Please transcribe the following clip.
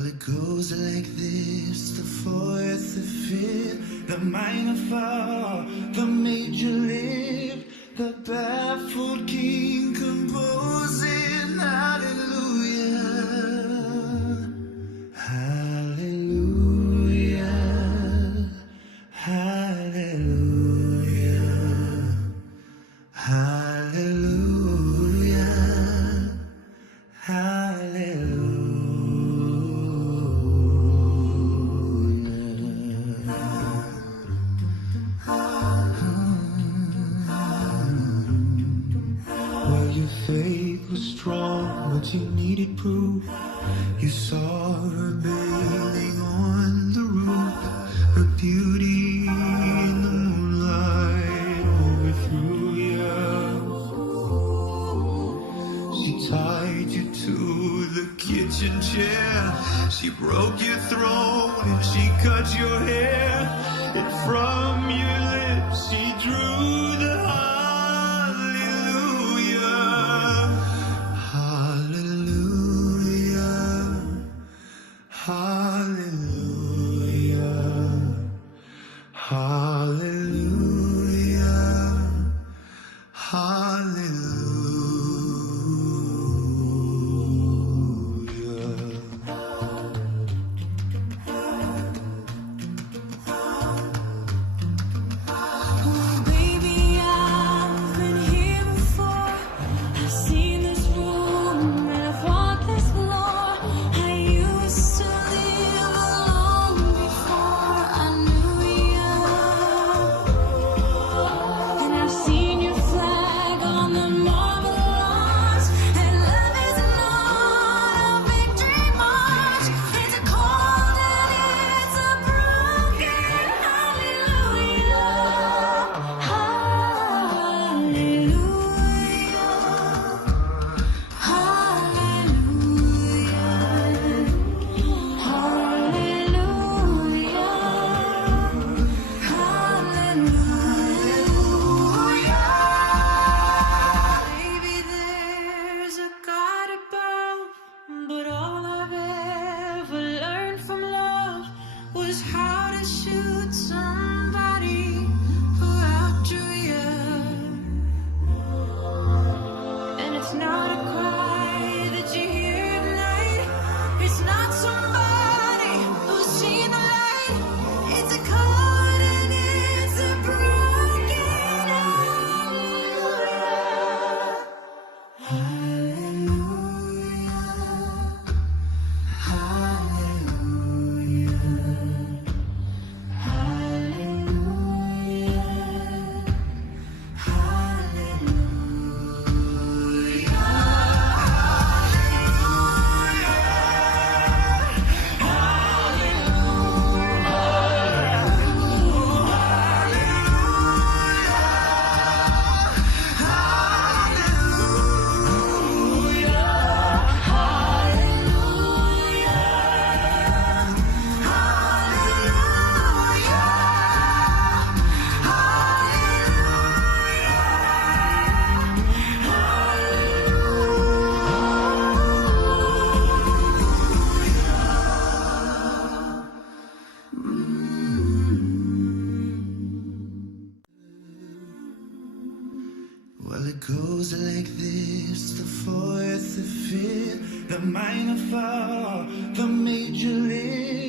Well, it goes like this: the fourth, the fifth, the minor fall, the major lift, the baffled king composing hallelujah, hallelujah, hallelujah, hallelujah, hallelujah. Well, your faith was strong, but you needed proof. You saw her bathing on the roof, her beauty in the moonlight overthrew you. She tied you to the kitchen chair, she broke your throat and she cut your hair, and from your lips she drew the hallelujah, Well, it goes like this: the fourth, the fifth, the minor fall,